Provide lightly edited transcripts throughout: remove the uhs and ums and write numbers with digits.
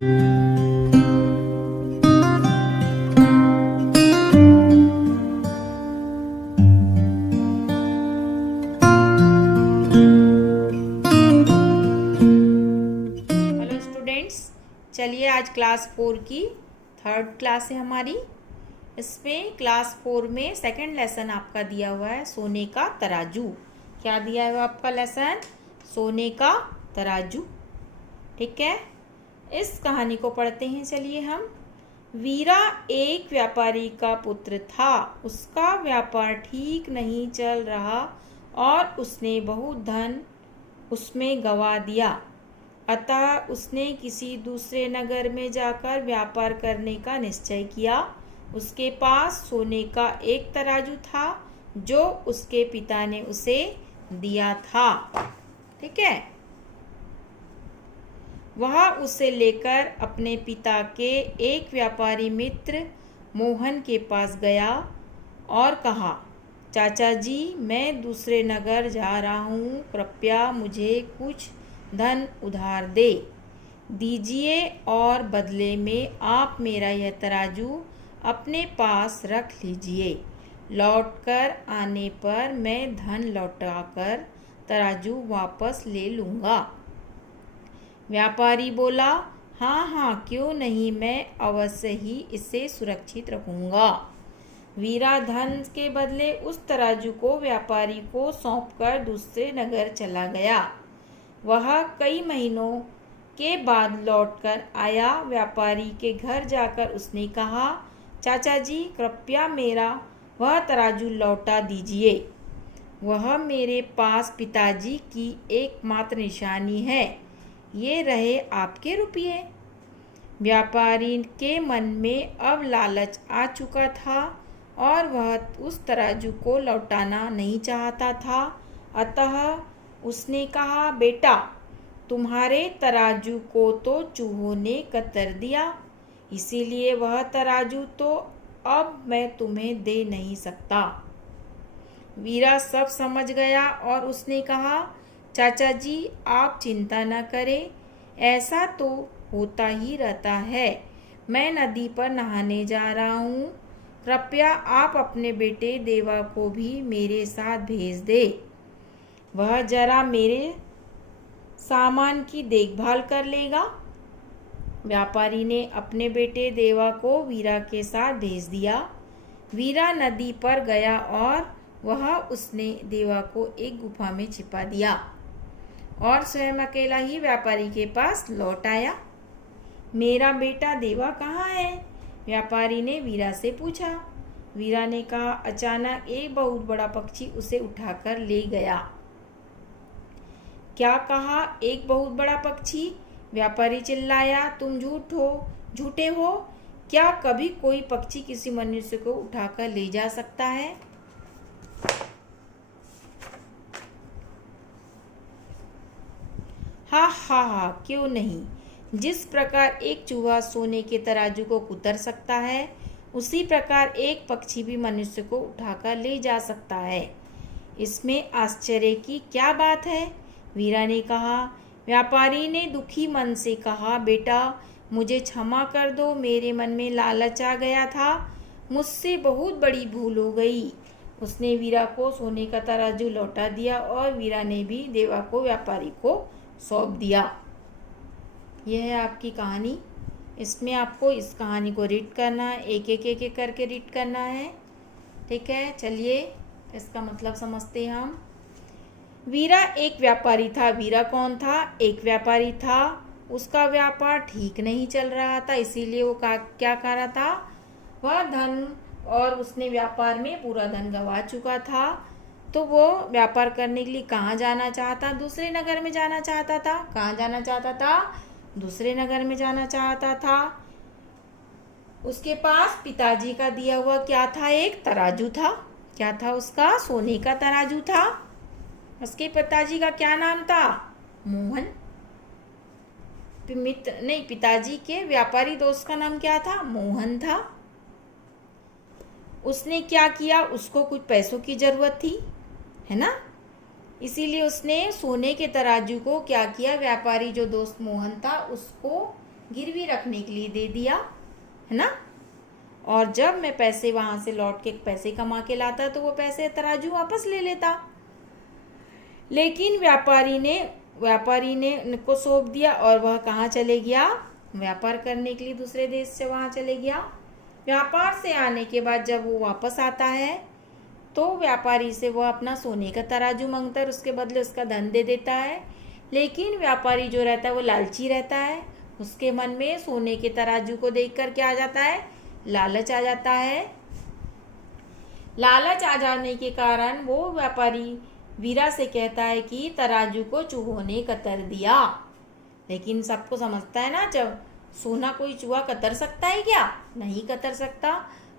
Hello students, चलिए आज class 4 की थर्ड क्लास है हमारी। इसमें क्लास 4 में सेकंड लेसन आपका दिया हुआ है सोने का तराजू। क्या दिया है आपका लेसन? सोने का तराजू। ठीक है, इस कहानी को पढ़ते हैं। चलिए हम। वीरा एक व्यापारी का पुत्र था। उसका व्यापार ठीक नहीं चल रहा और उसने बहुत धन उसमें गंवा दिया। अतः उसने किसी दूसरे नगर में जाकर व्यापार करने का निश्चय किया। उसके पास सोने का एक तराजू था जो उसके पिता ने उसे दिया था। ठीक है, वह उसे लेकर अपने पिता के एक व्यापारी मित्र मोहन के पास गया और कहा, चाचा जी, मैं दूसरे नगर जा रहा हूँ, कृपया मुझे कुछ धन उधार दीजिए और बदले में आप मेरा यह तराजू अपने पास रख लीजिए। लौटकर आने पर मैं धन लौटाकर तराजू वापस ले लूँगा। व्यापारी बोला, हाँ हाँ, क्यों नहीं, मैं अवश्य ही इसे सुरक्षित रखूँगा। वीरा धन के बदले उस तराजू को व्यापारी को सौंपकर दूसरे नगर चला गया। वह कई महीनों के बाद लौटकर आया। व्यापारी के घर जाकर उसने कहा, चाचा जी, कृपया मेरा वह तराजू लौटा दीजिए। वह मेरे पास पिताजी की एकमात्र निशानी है। ये रहे आपके रुपये। व्यापारी के मन में अब लालच आ चुका था और वह उस तराजू को लौटाना नहीं चाहता था। अतः उसने कहा, बेटा, तुम्हारे तराजू को तो चूहों ने कतर दिया, इसीलिए वह तराजू तो अब मैं तुम्हें दे नहीं सकता। वीरा सब समझ गया और उसने कहा, चाचा जी, आप चिंता न करें, ऐसा तो होता ही रहता है। मैं नदी पर नहाने जा रहा हूँ, कृपया आप अपने बेटे देवा को भी मेरे साथ भेज दे। वह जरा मेरे सामान की देखभाल कर लेगा। व्यापारी ने अपने बेटे देवा को वीरा के साथ भेज दिया। वीरा नदी पर गया और वह उसने देवा को एक गुफा में छिपा दिया और स्वयं अकेला ही व्यापारी के पास लौट आया। मेरा बेटा देवा कहाँ है? व्यापारी ने वीरा से पूछा। वीरा ने कहा, अचानक एक बहुत बड़ा पक्षी उसे उठाकर ले गया। क्या कहा? एक बहुत बड़ा पक्षी? व्यापारी चिल्लाया, तुम झूठे हो। क्या कभी कोई पक्षी किसी मनुष्य को उठाकर ले जा सकता है? हा हा हा, क्यों नहीं। जिस प्रकार एक चूहा सोने के तराजू को कुतर सकता है, उसी प्रकार एक पक्षी भी मनुष्य को उठाकर ले जा सकता है। इसमें आश्चर्य की क्या बात है? वीरा ने कहा। व्यापारी ने दुखी मन से कहा, बेटा, मुझे क्षमा कर दो, मेरे मन में लालच आ गया था, मुझसे बहुत बड़ी भूल हो गई। उसने वीरा को सोने का तराजू लौटा दिया और वीरा ने भी देवा को व्यापारी को सौंप दिया। यह है आपकी कहानी। इसमें आपको इस कहानी को रीड करना है, एक करके रीड करना है। ठीक है, चलिए इसका मतलब समझते हैं हम। वीरा एक व्यापारी था। वीरा कौन था? एक व्यापारी था। उसका व्यापार ठीक नहीं चल रहा था, इसीलिए वो क्या कर रहा था, वह धन और उसने व्यापार में पूरा धन गंवा चुका था। तो वो व्यापार करने के लिए कहाँ जाना चाहता? दूसरे नगर में जाना चाहता था। कहाँ जाना चाहता था? दूसरे नगर में जाना चाहता था। उसके पास पिताजी का दिया हुआ क्या था? एक तराजू था। क्या था उसका? सोने का तराजू था। उसके पिताजी का क्या नाम था? मोहन। पिताजी के व्यापारी दोस्त का नाम क्या था? मोहन था। उसने क्या किया? उसको कुछ पैसों की जरूरत थी, है ना, इसीलिए उसने सोने के तराजू को क्या किया, व्यापारी जो दोस्त मोहन था उसको गिरवी रखने के लिए दे दिया, है ना। और जब मैं पैसे वहां से लौट के पैसे कमा के लाता तो वो पैसे तराजू वापस ले लेता। लेकिन व्यापारी ने को सौंप दिया और वह कहाँ चले गया, व्यापार करने के लिए दूसरे देश से वहाँ चले गया। व्यापार से आने के बाद जब वो वापस आता है तो व्यापारी से वो अपना सोने का तराजू मांगता है, उसके बदले उसका धन दे देता है। लेकिन व्यापारी जो रहता है वो लालची रहता है, उसके मन में सोने के तराजू को देखकर क्या आ जाता है, लालच आ जाता है। लालच आ जाने के कारण वो व्यापारी वीरा से कहता है कि तराजू को चूहों ने कतर दिया। लेकिन सबको समझता है ना, जब सोना कोई चूहा कतर सकता है क्या, नहीं कतर सकता,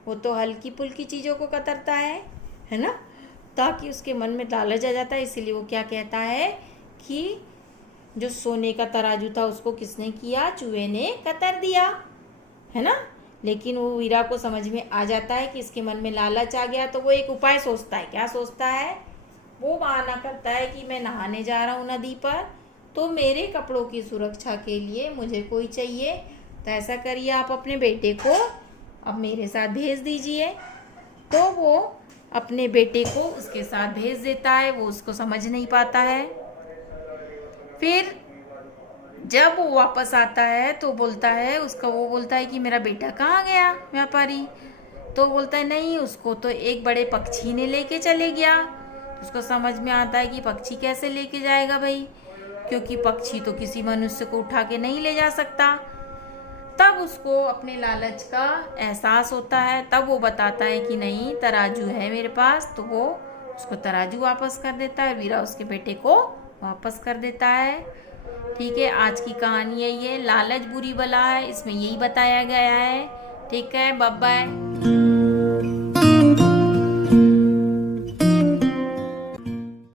वो तो हल्की फुल्की चीज़ों को कतरता है ना। ताकि उसके मन में लालच आ जाता है, इसीलिए वो क्या कहता है कि जो सोने का तराजू था उसको किसने किया, चूहे ने कतर दिया, है ना। लेकिन वो वीरा को समझ में आ जाता है कि इसके मन में लालच आ गया, तो वो एक उपाय सोचता है। क्या सोचता है, वो बहाना करता है कि मैं नहाने जा रहा हूँ नदी पर, तो मेरे कपड़ों की सुरक्षा के लिए मुझे कोई चाहिए, तो ऐसा करिए आप अपने बेटे को अब मेरे साथ भेज दीजिए। तो वो अपने बेटे को उसके साथ भेज देता है, वो उसको समझ नहीं पाता है। फिर जब वो वापस आता है तो बोलता है वो बोलता है कि मेरा बेटा कहाँ गया व्यापारी, तो बोलता है नहीं, उसको तो एक बड़े पक्षी ने लेके चले गया। उसको समझ में आता है कि पक्षी कैसे लेके जाएगा भाई, क्योंकि पक्षी तो किसी मनुष्य को उठा के नहीं ले जा सकता। तब उसको अपने लालच का एहसास होता है, तब वो बताता है कि नहीं, तराजू है मेरे पास, तो वो उसको तराजू वापस कर देता है। वीरा उसके बेटे को वापस कर देता है। ठीक है, आज की कहानी है ये, लालच बुरी बला है, इसमें यही बताया गया है। ठीक है, बाय बाय।